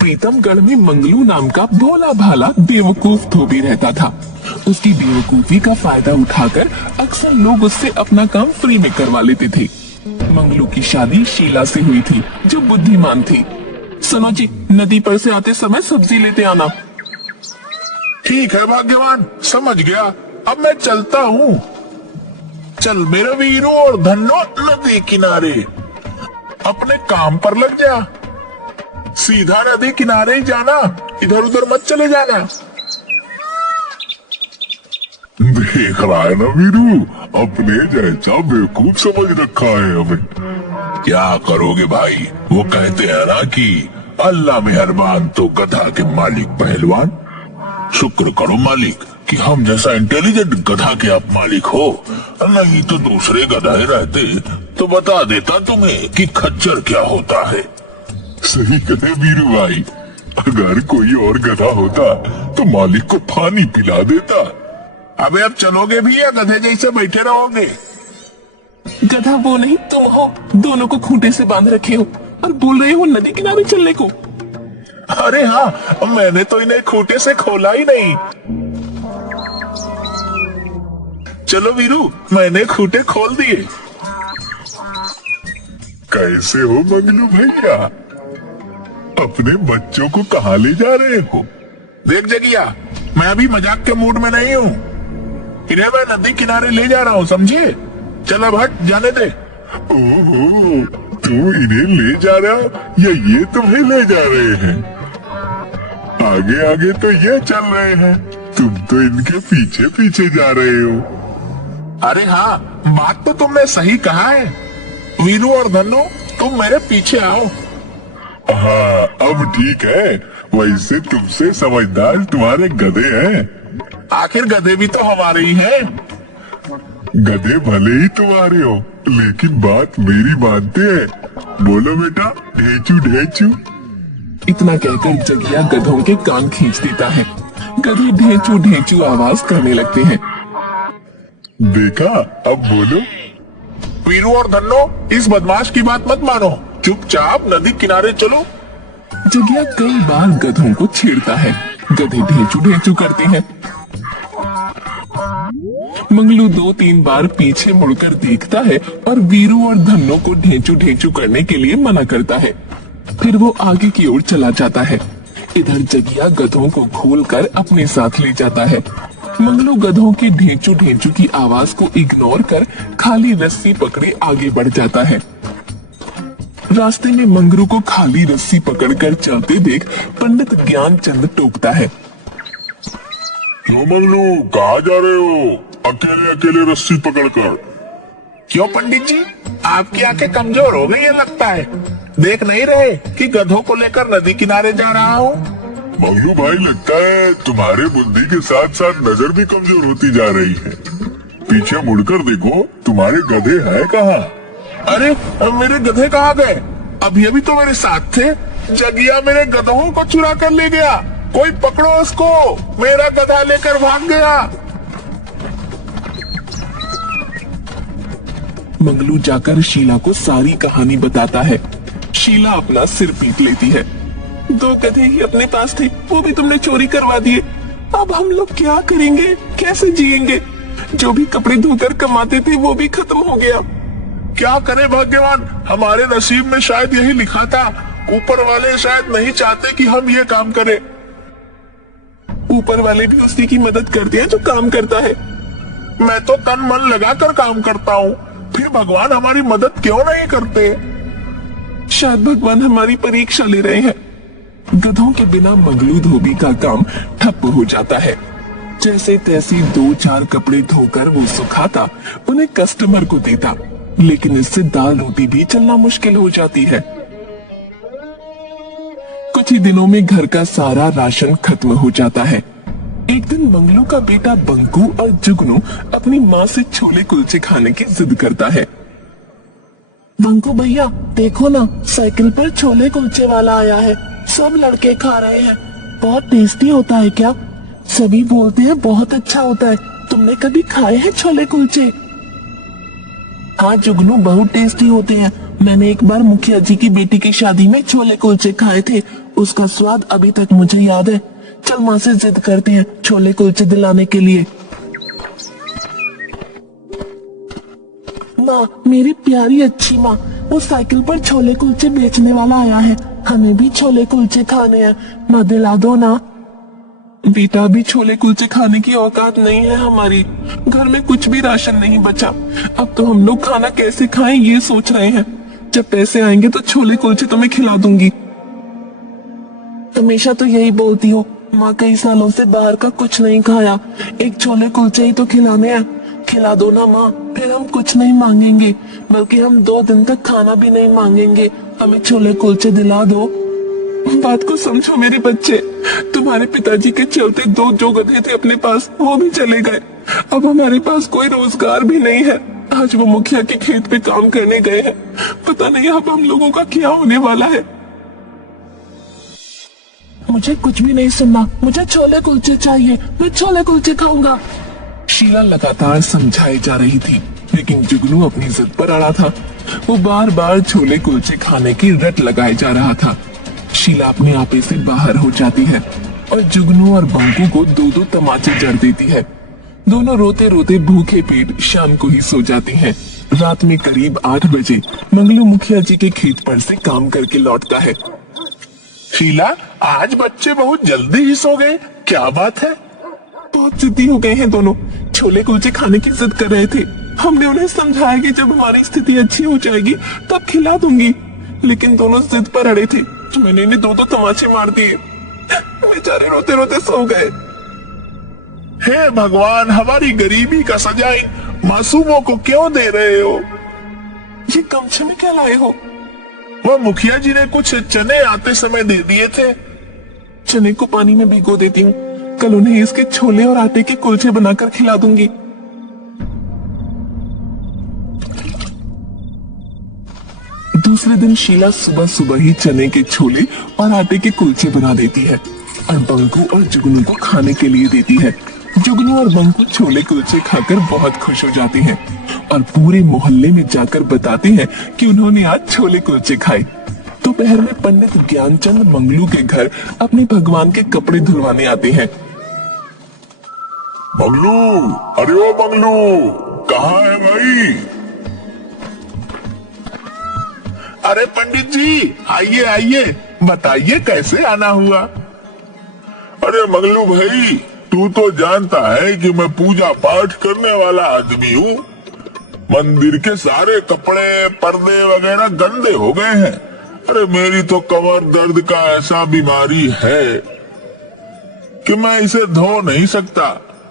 प्रीतमगढ़ में मंगलू नाम का भोला भाला बेवकूफ धोबी रहता था। उसकी बेवकूफी का फायदा उठाकर अक्सर लोग उससे अपना काम फ्री में करवा लेते थे। मंगलू की शादी शीला से हुई थी, जो बुद्धिमान थी। सुनो जी, नदी पर से आते समय सब्जी लेते आना। ठीक है भाग्यवान, समझ गया। अब मैं चलता हूँ। चल मेरे वीरों और धन्नो, नदी किनारे अपने काम पर लग जा। सीधा नदी किनारे ही जाना, इधर उधर मत चले जाना। देख रहा है ना वीरू, अपने जैसा बेवकूफ समझ रखा है हमें। क्या करोगे भाई, वो कहते हैं ना कि अल्लाह मेहरबान तो गधा के मालिक पहलवान। शुक्र करो मालिक कि हम जैसा इंटेलिजेंट गधा के आप मालिक हो, नहीं तो दूसरे गधाए रहते तो बता देता तुम्हें कि खच्चर क्या होता है। सही कहे वीरू भाई, अगर कोई और गधा होता तो मालिक को पानी पिला देता। अबे अब चलोगे भी या गधे जैसे बैठे रहोगे? गधा वो नहीं तुम हो, दोनों को खूंटे से बांध रखे हो और बोल रहे हो नदी किनारे चलने को। अरे हाँ, मैंने तो इन्हें खूंटे से खोला ही नहीं। चलो वीरू, मैंने खूंटे खोल दिए। कैसे हो मंगलू भैया, अपने बच्चों को कहाँ ले जा रहे हो? देख जगिया, मैं अभी मजाक के मूड में नहीं हूँ। इन्हें मैं नदी किनारे ले जा रहा हूँ, समझे? चल अब हट, जाने दे। ओहो, तू इन्हें ले जा रहा या ये तुम्हें ले जा रहे हैं? आगे आगे तो ये चल रहे हैं, तुम तो इनके पीछे पीछे जा रहे हो। अरे हाँ, बात तो तुमने सही कहा है। वीरू और धन्नो, तुम मेरे पीछे आओ। हाँ, अब ठीक है। वैसे तुमसे समझदार तुम्हारे गधे हैं। आखिर गधे भी तो हमारे ही हैं। गधे भले ही तुम्हारे हो, लेकिन बात मेरी मानते हैं। बोलो बेटा, ढेंचू ढेंचू। इतना कहकर जगिया गधों के कान खींच देता है। गधे ढेंचू ढेंचू आवाज करने लगते हैं। देखा, अब बोलो। वीरू और धन्नो, इस बदमाश की बात मत मानो, चुपचाप नदी किनारे चलो। जगिया कई बार गधों को छेड़ता है, गधे ढेंचू ढेंचू करते हैं। मंगलू 2-3 बार पीछे मुड़कर देखता है और वीरू और धन्नो को ढेंचू ढेंचू करने के लिए मना करता है। फिर वो आगे की ओर चला जाता है। इधर जगिया गधों को खोलकर अपने साथ ले जाता है। मंगलू गधों के ढेंचू ढेंचू की आवाज को इग्नोर कर खाली रस्सी पकड़े आगे बढ़ जाता है। रास्ते में मंगरू को खाली रस्सी पकड़कर चलते देख पंडित ज्ञानचंद टोकता है। क्यों मंगलू, कहाँ जा रहे हो अकेले अकेले रस्सी पकड़कर? क्यों पंडित जी, आपकी आंखें कमजोर हो गई है लगता है। देख नहीं रहे कि गधों को लेकर नदी किनारे जा रहा हूँ? मंगलू भाई, लगता है तुम्हारे बुद्धि के साथ साथ नजर भी कमजोर होती जा रही है। पीछे मुड़कर देखो, तुम्हारे गधे हैं कहाँ? अरे मेरे गधे कहाँ गए? अभी अभी तो मेरे साथ थे। जगिया मेरे गधों को चुरा कर ले गया। कोई पकड़ो उसको, मेरा गधा लेकर भाग गया। मंगलू जाकर शीला को सारी कहानी बताता है। शीला अपना सिर पीट लेती है। 2 गधे ही अपने पास थे, वो भी तुमने चोरी करवा दिए। अब हम लोग क्या करेंगे, कैसे जिएंगे? जो भी कपड़े धोकर कमाते थे वो भी खत्म हो गया। क्या करें भाग्यवान, हमारे नसीब में शायद यही लिखा था। ऊपर वाले शायद नहीं चाहते कि हम ये काम करें। ऊपर वाले भी उसी की मदद करते हैं जो काम करता है। मैं तो तन मन लगाकर काम करता हूँ, फिर भगवान हमारी मदद क्यों नहीं करते? शायद भगवान हमारी परीक्षा ले रहे हैं। गधों के बिना मंगलू धोबी का काम ठप हो जाता है। जैसे तैसे 2-4 कपड़े धोकर वो सुखाता, उन्हें कस्टमर को देता, लेकिन इससे दाल रोटी भी चलना मुश्किल हो जाती है। कुछ ही दिनों में घर का सारा राशन खत्म हो जाता है। एक दिन मंगलू का बेटा बंकू और जुगनू अपनी माँ से छोले कुलचे खाने की जिद करता है। बंकू भैया, देखो ना, साइकिल पर छोले कुलचे वाला आया है। सब लड़के खा रहे हैं। बहुत टेस्टी होता है क्या? सभी बोलते हैं बहुत अच्छा होता है। तुमने कभी खाए हैं छोले कुलचे? हाँ जुगनू, बहुत टेस्टी होते हैं। मैंने एक बार मुखिया जी की बेटी की शादी में छोले कुलचे खाए थे, उसका स्वाद अभी तक मुझे याद है। चल माँ से जिद करते हैं छोले कुलचे दिलाने के लिए। माँ, मेरी प्यारी अच्छी माँ, वो साइकिल पर छोले कुलचे बेचने वाला आया है, हमें भी छोले कुलचे खाने हैं, माँ दिला दो ना। बेटा, अभी छोले कुलचे खाने की औकात नहीं है हमारी, घर में कुछ भी राशन नहीं बचा। अब तो हम लोग खाना कैसे खाएं ये सोच रहे हैं। जब पैसे आएंगे तो छोले कुलचे तुम्हें खिला दूंगी। हमेशा तो यही बोलती हो, माँ कई सालों से बाहर का कुछ नहीं खाया, एक छोले कुलचे ही तो खिलाने हैं। खिला दो ना माँ, फिर हम कुछ नहीं मांगेंगे, बल्कि हम 2 दिन तक खाना भी नहीं मांगेंगे। हमें छोले कुलचे दिला दो। बात को समझो मेरे बच्चे, तुम्हारे पिताजी के चलते 2 जो गधे थे अपने पास वो भी चले गए। अब हमारे पास कोई रोजगार भी नहीं है। आज वो मुखिया के खेत पे काम करने गए हैं, पता नहीं अब हम लोगों का क्या होने वाला है। मुझे कुछ भी नहीं सुनना, मुझे छोले कुलचे चाहिए, मैं छोले कुलचे खाऊंगा। शीला लगातार समझाई जा रही थी, लेकिन जुगनू अपनी जिद पर अड़ा था। वो बार बार छोले कुलचे खाने की रट लगाए जा रहा था। शीला अपने आपे से बाहर हो जाती है और जुगनू और बंकू को 2-2 तमाचे जड़ देती है। दोनों रोते रोते भूखे पेट शाम को ही सो जाते हैं। रात में करीब 8 बजे मंगलू मुखिया जी के खेत पर से काम करके लौटता है। शीला, आज बच्चे बहुत जल्दी ही सो गए, क्या बात है? बहुत जिद्दी हो गए हैं दोनों, छोले कुलचे खाने की जिद कर रहे थे। हमने उन्हें समझाया कि जब हमारी स्थिति अच्छी हो जाएगी तब खिला दूंगी, लेकिन दोनों जिद पर अड़े थे। मैंने इन्हें 2-2 तमाचे मार दिए, बेचारे रोते रोते सो गए। हे भगवान, हमारी गरीबी का सजा इन मासूमों को क्यों दे रहे हो? ये गमछे में क्या लाए हो? वो मुखिया जी ने कुछ चने आते समय दे दिए थे। चने को पानी में भिगो देती हूँ, कल उन्हें इसके छोले और आटे के कुलचे बनाकर खिला दूंगी। दूसरे दिन शीला सुबह सुबह ही चने के छोले और आटे के कुलचे बना देती है और बंकू और जुगनू को खाने के लिए देती है। जुगनू और बंकू छोले कुलचे खाकर बहुत खुश हो जाते हैं और पूरे मोहल्ले में जाकर बताते हैं कि उन्होंने आज छोले कुलचे खाए। दोपहर में पंडित ज्ञानचंद मंगलू के घर अपने भगवान के कपड़े धुलवाने आते हैं। मंगलू, अरे ओ मंगलू, कहाँ है भाई? अरे पंडित जी, आइए आइए, बताइए कैसे आना हुआ? अरे मंगलू भाई, तू तो जानता है कि मैं पूजा पाठ करने वाला आदमी हूँ। मंदिर के सारे कपड़े पर्दे वगैरह गंदे हो गए हैं। अरे मेरी तो कमर दर्द का ऐसा बीमारी है कि मैं इसे धो नहीं सकता,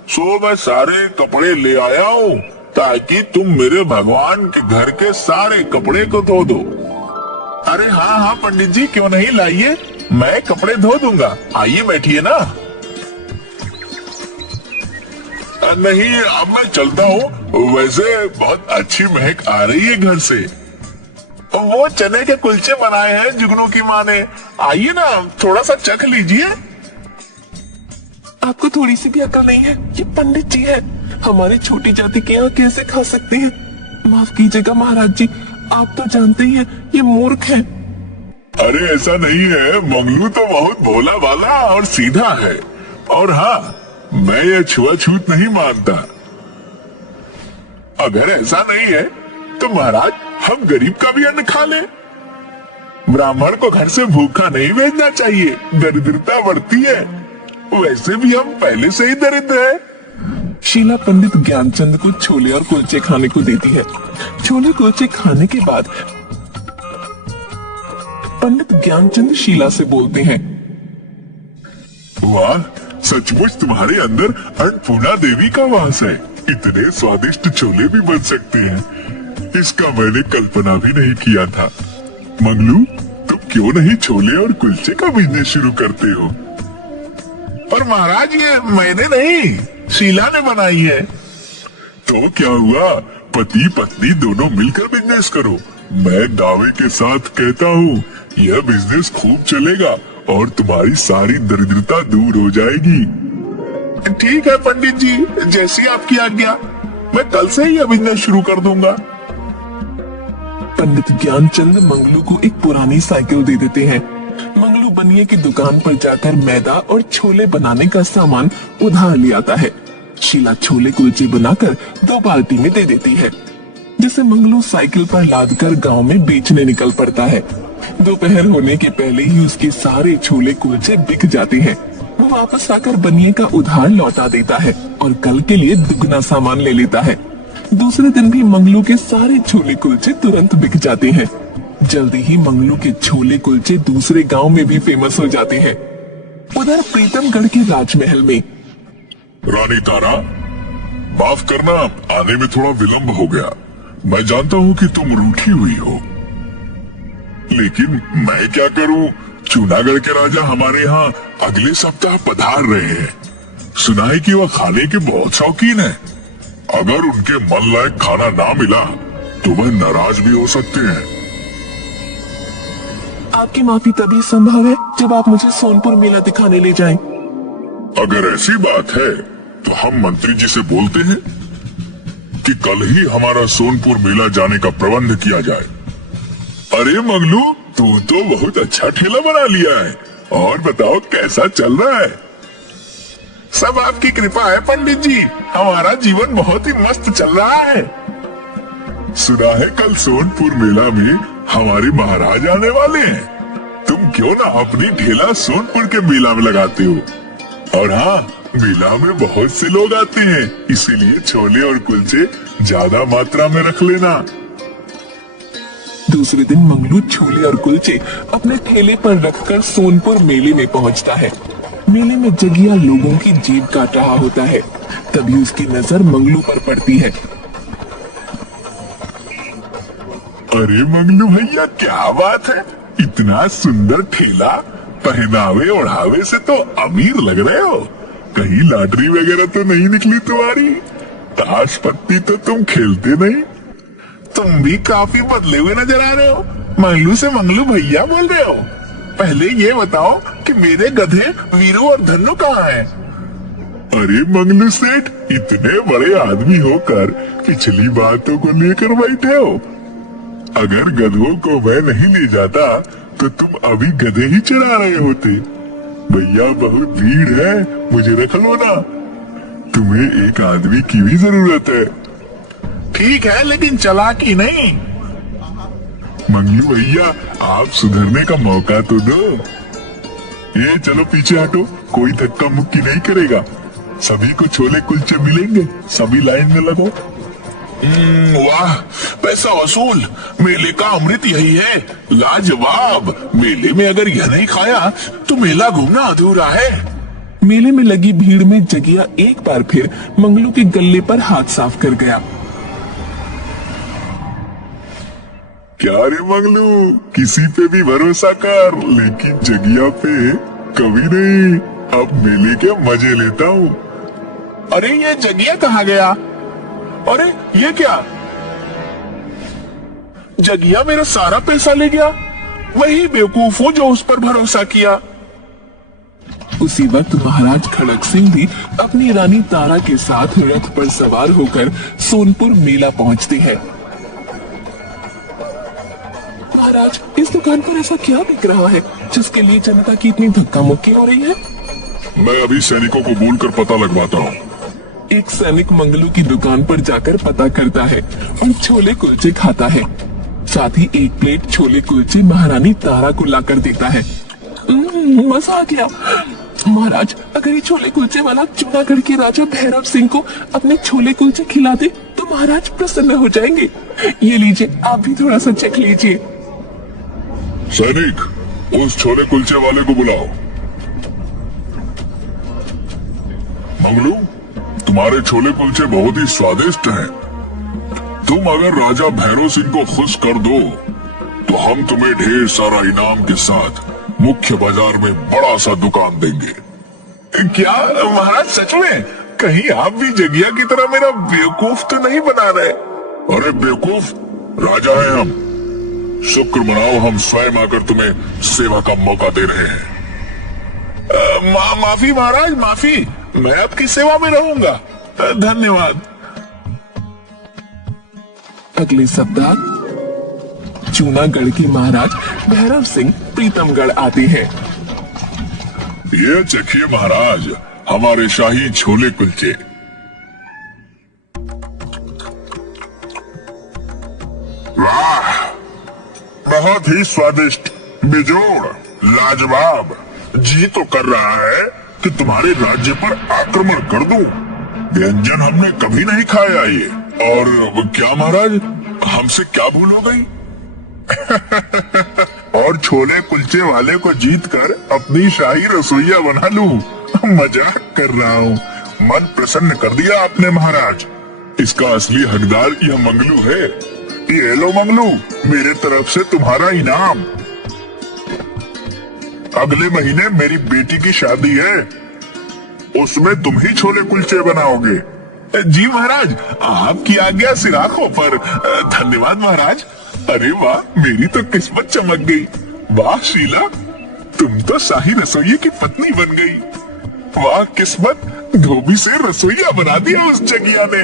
सो मैं सारे कपड़े ले आया हूँ ताकि तुम मेरे भगवान के घर के सारे कपड़े को धो दो। अरे हाँ हाँ पंडित जी, क्यों नहीं, लाइए, मैं कपड़े धो दूंगा। आइए बैठिए ना। नहीं, अब मैं चलता हूँ, वैसे बहुत अच्छी महक आ रही है घर से। वो चने के कुलचे बनाए हैं जुगनू की माँ ने, आइए ना थोड़ा सा चख लीजिए। आपको थोड़ी सी भी अकल नहीं है? ये पंडित जी है, हमारी छोटी जाति के यहाँ कैसे खा सकते हैं? माफ कीजिएगा महाराज जी, आप तो जानते ही हैं ये मूर्ख है। अरे ऐसा नहीं है, मंगलू तो बहुत भोला भाला और सीधा है। और हाँ, मैं ये छुआछूत नहीं मानता। अगर ऐसा नहीं है तो महाराज, हम गरीब का भी अन्न खा लें। ब्राह्मण को घर से भूखा नहीं भेजना चाहिए, दरिद्रता बढ़ती है। वैसे भी हम पहले से ही दरिद्र हैं। शीला पंडित ज्ञानचंद को छोले और कुलचे खाने को देती है। छोले कुलचे खाने के बाद पंडित ज्ञानचंद शीला से बोलते हैं, वाह, सचमुच तुम्हारे अंदर अन्नपूर्णा देवी का वास है। इतने स्वादिष्ट छोले भी बन सकते हैं, इसका मैंने कल्पना भी नहीं किया था। मंगलू, तुम क्यों नहीं छोले और कुलचे का बिजनेस शुरू करते हो? और महाराज, ये मैंने नहीं, शीला ने बनाई है। तो क्या हुआ, पति पत्नी दोनों मिलकर बिजनेस करो। मैं दावे के साथ कहता हूँ, यह बिजनेस खूब चलेगा और तुम्हारी सारी दरिद्रता दूर हो जाएगी। ठीक है पंडित जी, जैसी आपकी आज्ञा, मैं कल से ही यह बिजनेस शुरू कर दूंगा। पंडित ज्ञानचंद मंगलू को एक पुरानी साइकिल दे देते हैं। मंगलू बनिए की दुकान पर जाकर मैदा और छोले बनाने का सामान उधार ले आता है। शीला छोले कुलचे बनाकर 2 बाल्टी में दे देती है, जिसे मंगलू साइकिल पर लादकर गांव में बेचने निकल पड़ता है। दोपहर होने के पहले ही उसके सारे छोले कुलचे बिक जाते हैं। वो वापस आकर बनिए का उधार लौटा देता है और कल के लिए दुगना सामान ले लेता है। दूसरे दिन भी मंगलू के सारे छोले कुलचे तुरंत बिक जाते हैं। जल्दी ही मंगलू के छोले कुलचे दूसरे गांव में भी फेमस हो जाते हैं। उधर प्रीतमगढ़ के राजमहल में रानी तारा, माफ करना, आने में थोड़ा विलंब हो गया। मैं जानता हूँ कि तुम रूठी हुई हो, लेकिन मैं क्या करूँ, जूनागढ़ के राजा हमारे यहाँ अगले सप्ताह पधार रहे हैं। सुना है कि वह खाने के बहुत शौकीन है। अगर उनके मन लायक खाना ना मिला तो वह नाराज भी हो सकते हैं। आपकी माफी तभी संभव है जब आप मुझे सोनपुर मेला दिखाने ले जाएं। अगर ऐसी बात है तो हम मंत्री जी से बोलते हैं कि कल ही हमारा सोनपुर मेला जाने का प्रबंध किया जाए। अरे मंगलू, तू तो बहुत अच्छा ठेला बना लिया है। और बताओ कैसा चल रहा है? सब आपकी कृपा है पंडित जी, हमारा जीवन बहुत ही मस्त चल रहा है। सुना है कल सोनपुर मेला में हमारे महाराज आने वाले हैं। तुम क्यों ना अपनी ठेला सोनपुर के मेला में लगाते हो। और हाँ, मेला में बहुत से लोग आते हैं, इसीलिए छोले और कुलचे ज्यादा मात्रा में रख लेना। दूसरे दिन मंगलू छोले और कुलचे अपने ठेले पर रखकर सोनपुर मेले में पहुंचता है। मेले में जगिया लोगों की जेब काट रहा होता है। तभी उसकी नजर मंगलू पर पड़ती है। अरे मंगलू भैया, क्या बात है, इतना सुंदर ठेला, पहनावे ओढ़ावे से तो अमीर लग रहे हो। कहीं लॉटरी वगैरह तो नहीं निकली तुम्हारी? ताश पत्ती तो तुम खेलते नहीं। तुम भी काफी बदले हुए नजर आ रहे हो। मंगलू से मंगलू भैया बोल रहे हो। पहले ये बताओ कि मेरे गधे वीरू और धन्नू कहाँ हैं? अरे मंगलू सेठ, इतने बड़े आदमी होकर पिछली बातों को लेकर बैठे हो। अगर गधों को मैं नहीं ले जाता तो तुम अभी गधे ही चरा रहे होते। भैया बहुत भीड़ है, मुझे रख लो ना। तुम्हें एक आदमी की भी जरूरत है। ठीक है, लेकिन चालाकी नहीं। मंगलू भैया, आप सुधरने का मौका तो दो। ये चलो पीछे हटो, कोई धक्का मुक्की नहीं करेगा। सभी को छोले कुलचे मिलेंगे, सभी लाइन में लगो। वाह, पैसा वसूल। मेले का अमृत यही है, लाजवाब। मेले में अगर यह नहीं खाया तो मेला घूमना अधूरा है। मेले में लगी भीड़ में जगिया एक बार फिर मंगलू के गले पर हाथ साफ कर गया। क्या रे मंगलू, किसी पे भी भरोसा कर, लेकिन जगिया पे कभी नहीं। अब मेले के मजे लेता हूँ। अरे ये जगिया कहाँ गया? अरे ये क्या? जगिया मेरा सारा पैसा ले गया। वही बेवकूफ हूँ जो उस पर भरोसा किया। उसी वक्त महाराज खड़क सिंह भी अपनी रानी तारा के साथ रथ पर सवार होकर सोनपुर मेला पहुंचते हैं। महाराज, इस दुकान पर ऐसा क्या बिक रहा है जिसके लिए जनता की इतनी धक्का मुक्की हो रही है? मैं अभी सैनिकों को बोलकर पता लगवाता हूँ। एक सैनिक मंगलू की दुकान पर जाकर पता करता है और छोले कुलचे खाता है। साथ ही एक प्लेट छोले कुलचे महारानी तारा को लाकर देता है। मजा आ गया। महाराज, अगर ये छोले कुलचे वाला जूनागढ़ के राजा भैरव सिंह को अपने छोले कुलचे खिला दे तो महाराज प्रसन्न हो जाएंगे। ये लीजिए, आप भी थोड़ा सा चख लीजिए। सैनिक, उस छोले कुलचे वाले को बुलाओ। मंगलू, तुम्हारे छोले कुलचे बहुत ही स्वादिष्ट हैं। तुम अगर राजा भैरव सिंह को खुश कर दो तो हम तुम्हें ढेर सारा इनाम के साथ मुख्य बाजार में बड़ा सा दुकान देंगे। क्या महाराज, सच में? कहीं आप भी जगिया की तरह मेरा बेवकूफ तो नहीं बना रहे? अरे बेवकूफ, राजा है हम। शुक्र मनाओ, हम स्वयं आकर तुम्हें सेवा का मौका दे रहे हैं। माफी महाराज, माफी। मैं आपकी सेवा में रहूंगा। धन्यवाद। अगले सप्ताह जूनागढ़ के महाराज भैरव सिंह प्रीतमगढ़ आते हैं। ये चखिए महाराज, हमारे शाही छोले कुलचे। वाह, बहुत ही स्वादिष्ट, बेजोड़, लाजवाब। जी तो कर रहा है कि तुम्हारे राज्य पर आक्रमण कर दूं। व्यंजन हमने कभी नहीं खाया ये। और क्या महाराज, हमसे क्या भूल हो गई? और छोले कुलचे वाले को जीतकर अपनी शाही रसोईया बना लूं। मजाक कर रहा हूँ, मन प्रसन्न कर दिया आपने महाराज। इसका असली हकदार यह मंगलू है। ये लो मंगलू, मेरे तरफ से तुम्हारा इनाम। अगले महीने मेरी बेटी की शादी है, उसमें तुम ही छोले कुलचे बनाओगे। जी महाराज, आपकी आज्ञा सिर आंखों पर। धन्यवाद महाराज। अरे वाह, मेरी तो किस्मत चमक गई। वाह शीला, तुम तो शाही रसोइये की पत्नी बन गई। वाह किस्मत, धोबी से रसोइया बना दिया उस जगिया ने।